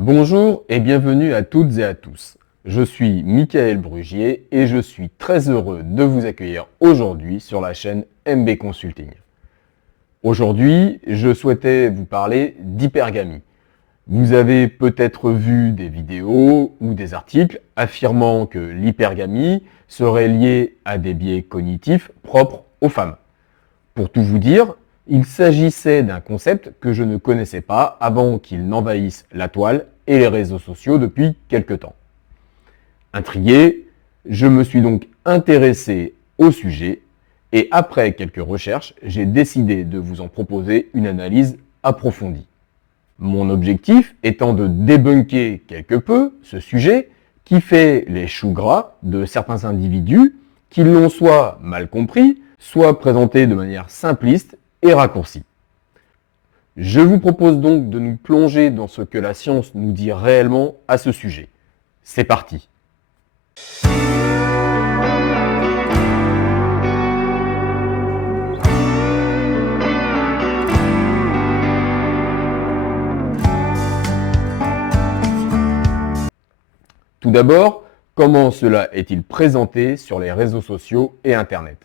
Bonjour et bienvenue à toutes et à tous. Je suis Michael Brugier et je suis très heureux de vous accueillir aujourd'hui sur la chaîne MB Consulting. Aujourd'hui, je souhaitais vous parler d'hypergamie. Vous avez peut-être vu des vidéos ou des articles affirmant que l'hypergamie serait liée à des biais cognitifs propres aux femmes. Pour tout vous dire, il s'agissait d'un concept que je ne connaissais pas avant qu'il n'envahisse la toile et les réseaux sociaux depuis quelque temps. Intrigué, je me suis donc intéressé au sujet et après quelques recherches, j'ai décidé de vous en proposer une analyse approfondie. Mon objectif étant de débunker quelque peu ce sujet qui fait les choux gras de certains individus qui l'ont soit mal compris, soit présenté de manière simpliste et raccourcie. Je vous propose donc de nous plonger dans ce que la science nous dit réellement à ce sujet. C'est parti! Tout d'abord, comment cela est-il présenté sur les réseaux sociaux et Internet?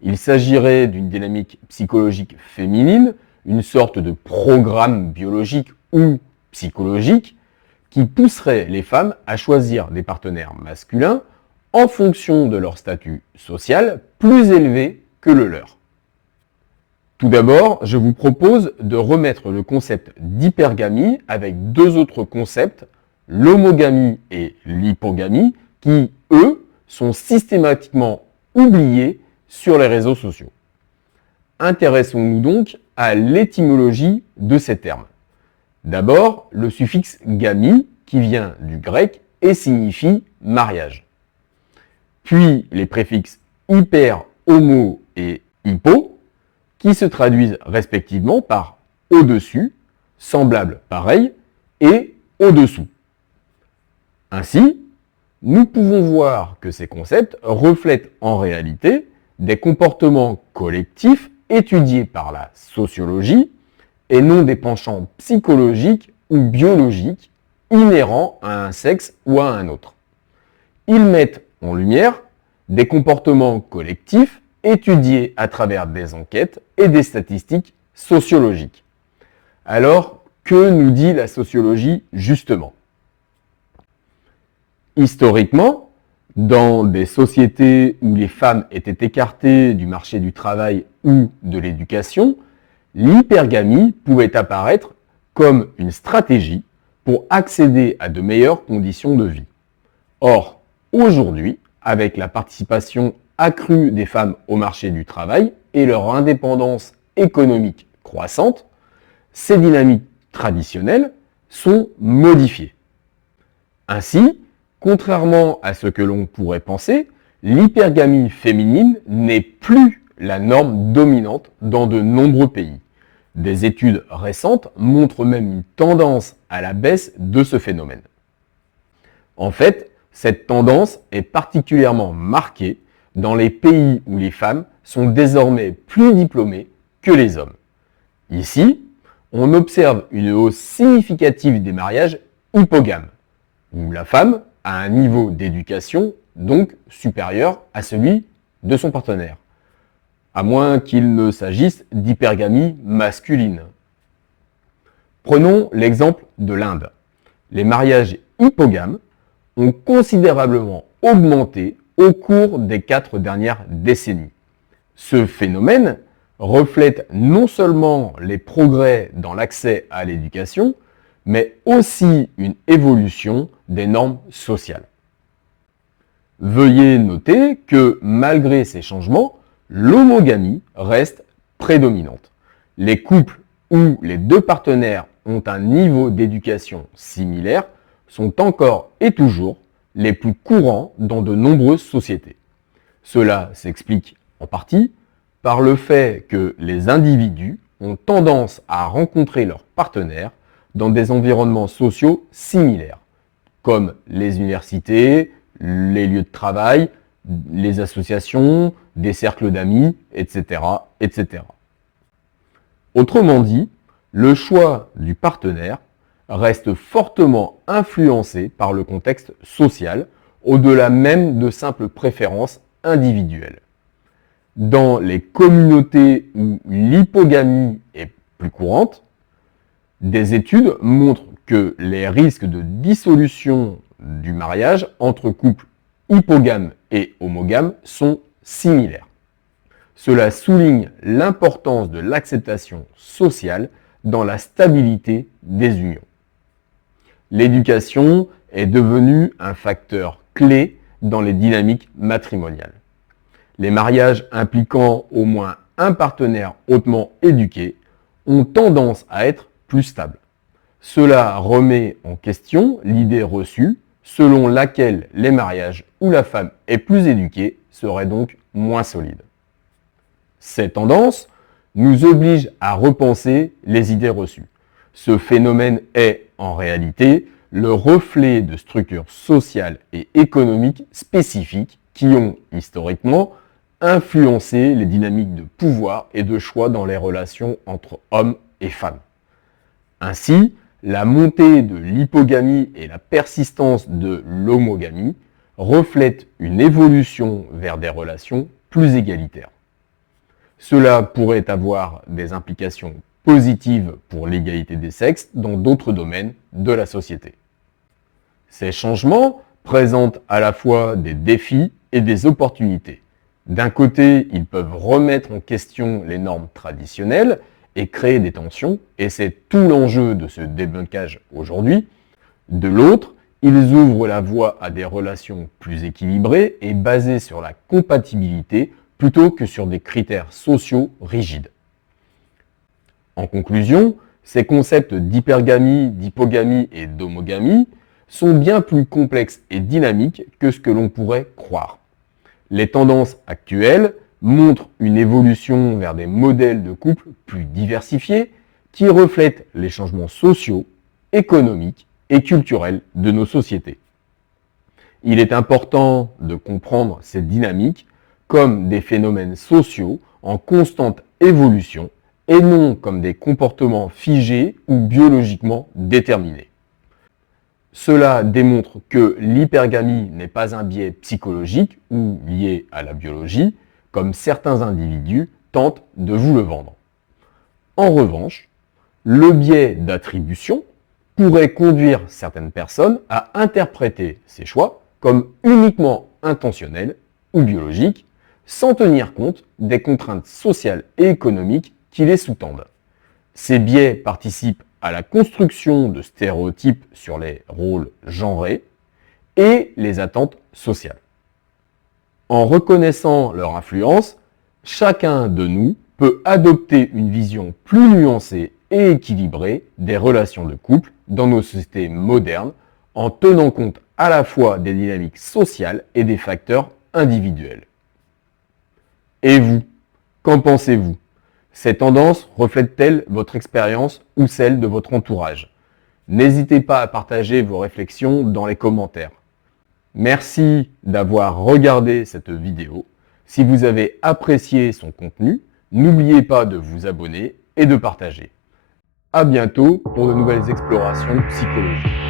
Il s'agirait d'une dynamique psychologique féminine, une sorte de programme biologique ou psychologique qui pousserait les femmes à choisir des partenaires masculins en fonction de leur statut social plus élevé que le leur. Tout d'abord, je vous propose de remettre le concept d'hypergamie avec deux autres concepts, l'homogamie et l'hypogamie, qui, eux, sont systématiquement oubliés sur les réseaux sociaux. Intéressons-nous donc à l'étymologie de ces termes. D'abord, le suffixe gamie, qui vient du grec et signifie mariage. Puis les préfixes hyper, homo et hypo, qui se traduisent respectivement par au-dessus, semblable, pareil, et au-dessous. Ainsi, nous pouvons voir que ces concepts reflètent en réalité des comportements collectifs étudiés par la sociologie et non des penchants psychologiques ou biologiques inhérents à un sexe ou à un autre. Ils mettent en lumière des comportements collectifs étudiés à travers des enquêtes et des statistiques sociologiques. Alors, que nous dit la sociologie justement? Historiquement, dans des sociétés où les femmes étaient écartées du marché du travail ou de l'éducation, l'hypergamie pouvait apparaître comme une stratégie pour accéder à de meilleures conditions de vie. Or, aujourd'hui, avec la participation accrue des femmes au marché du travail et leur indépendance économique croissante, ces dynamiques traditionnelles sont modifiées. Ainsi, contrairement à ce que l'on pourrait penser, l'hypergamie féminine n'est plus la norme dominante dans de nombreux pays. Des études récentes montrent même une tendance à la baisse de ce phénomène. En fait, cette tendance est particulièrement marquée dans les pays où les femmes sont désormais plus diplômées que les hommes. Ici, on observe une hausse significative des mariages hypogames, où la femme a un niveau d'éducation donc supérieur à celui de son partenaire, à moins qu'il ne s'agisse d'hypergamie masculine. Prenons l'exemple de l'Inde. Les mariages hypogames ont considérablement augmenté au cours des 4 dernières décennies. Ce phénomène reflète non seulement les progrès dans l'accès à l'éducation, mais aussi une évolution des normes sociales. Veuillez noter que malgré ces changements, l'homogamie reste prédominante. Les couples où les deux partenaires ont un niveau d'éducation similaire sont encore et toujours les plus courants dans de nombreuses sociétés. Cela s'explique en partie par le fait que les individus ont tendance à rencontrer leurs partenaires dans des environnements sociaux similaires, comme les universités, les lieux de travail, les associations, des cercles d'amis, etc., etc. Autrement dit, le choix du partenaire reste fortement influencé par le contexte social, au-delà même de simples préférences individuelles. Dans les communautés où l'hypogamie est plus courante, des études montrent que les risques de dissolution du mariage entre couples hypogames et homogames sont similaires. Cela souligne l'importance de l'acceptation sociale dans la stabilité des unions. L'éducation est devenue un facteur clé dans les dynamiques matrimoniales. Les mariages impliquant au moins un partenaire hautement éduqué ont tendance à être plus stables. Cela remet en question l'idée reçue selon laquelle les mariages où la femme est plus éduquée seraient donc moins solides. Ces tendances nous obligent à repenser les idées reçues. Ce phénomène est, en réalité, le reflet de structures sociales et économiques spécifiques qui ont, historiquement, influencé les dynamiques de pouvoir et de choix dans les relations entre hommes et femmes. Ainsi, la montée de l'hypogamie et la persistance de l'homogamie reflètent une évolution vers des relations plus égalitaires. Cela pourrait avoir des implications positives pour l'égalité des sexes dans d'autres domaines de la société. Ces changements présentent à la fois des défis et des opportunités. D'un côté, ils peuvent remettre en question les normes traditionnelles et créer des tensions, et c'est tout l'enjeu de ce débunkage aujourd'hui. De l'autre, ils ouvrent la voie à des relations plus équilibrées et basées sur la compatibilité plutôt que sur des critères sociaux rigides. En conclusion, ces concepts d'hypergamie, d'hypogamie et d'homogamie sont bien plus complexes et dynamiques que ce que l'on pourrait croire. Les tendances actuelles montrent une évolution vers des modèles de couple plus diversifiés qui reflètent les changements sociaux, économiques et culturels de nos sociétés. Il est important de comprendre ces dynamiques comme des phénomènes sociaux en constante évolution et non comme des comportements figés ou biologiquement déterminés. Cela démontre que l'hypergamie n'est pas un biais psychologique ou lié à la biologie, comme certains individus tentent de vous le vendre. En revanche, le biais d'attribution pourrait conduire certaines personnes à interpréter ces choix comme uniquement intentionnels ou biologiques, sans tenir compte des contraintes sociales et économiques qui les sous-tendent. Ces biais participent à la construction de stéréotypes sur les rôles genrés et les attentes sociales. En reconnaissant leur influence, chacun de nous peut adopter une vision plus nuancée et équilibrée des relations de couple dans nos sociétés modernes en tenant compte à la fois des dynamiques sociales et des facteurs individuels. Et vous, qu'en pensez-vous ? Ces tendances reflètent-elles votre expérience ou celle de votre entourage? N'hésitez pas à partager vos réflexions dans les commentaires. Merci d'avoir regardé cette vidéo. Si vous avez apprécié son contenu, n'oubliez pas de vous abonner et de partager. À bientôt pour de nouvelles explorations psychologiques.